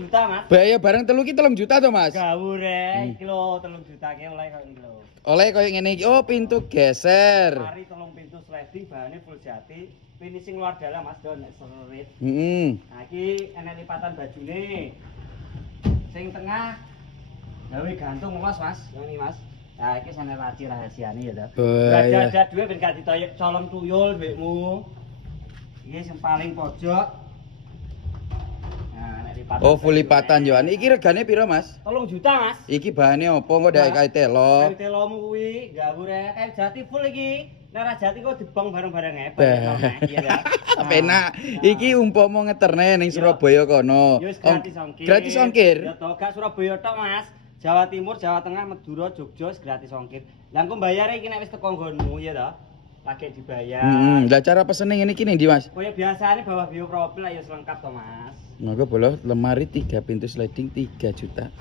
juta, Mas. Biaya barang telu ki 3 juta to, Mas? Gawur iki lho 3 juta ki oleh kok iki lho. Oleh koyo ngene iki. Oh, pintu geser. Mari 3 pintu sliding bahane full jati, finishing luar dalam Mas, don nek serit. Nah, iki enek lipatan bajune. Sing tengah gawe gantung los, Mas. Ini, Mas. Nah, iki sane laci rahasiane ya, to. Ada duwe ben gak ditoyok colong tuyul mbekmu. Iki sing paling pojok. Nah, nek lipatan. Oh, full lipatan yo. Iki regane piro, Mas? 3 juta, Mas. Iki bahane opo kok ndak kae telo? Kayu telomu kuwi gawur kayu jati full iki. Nek ra jati kok dibong bareng-bareng iya ya. Penak. Iki umpama ngeterne ning Surabaya kono. Ya wis gratis ongkir. Gratis ongkir. Ya to, gak Surabaya tok, Mas. Jawa Timur, Jawa Tengah, Madura, Jogja wis gratis ongkir. Lah engko mbayare iki nek wis teko nggonmu ya to. Lagi dibayar. Lah cara pesene ngene iki ning ndi, Mas? Kaya biasane bawa bioprofil lah ya selengkap to, Mas. Monggo bolo lemari 3 pintu sliding 3 juta.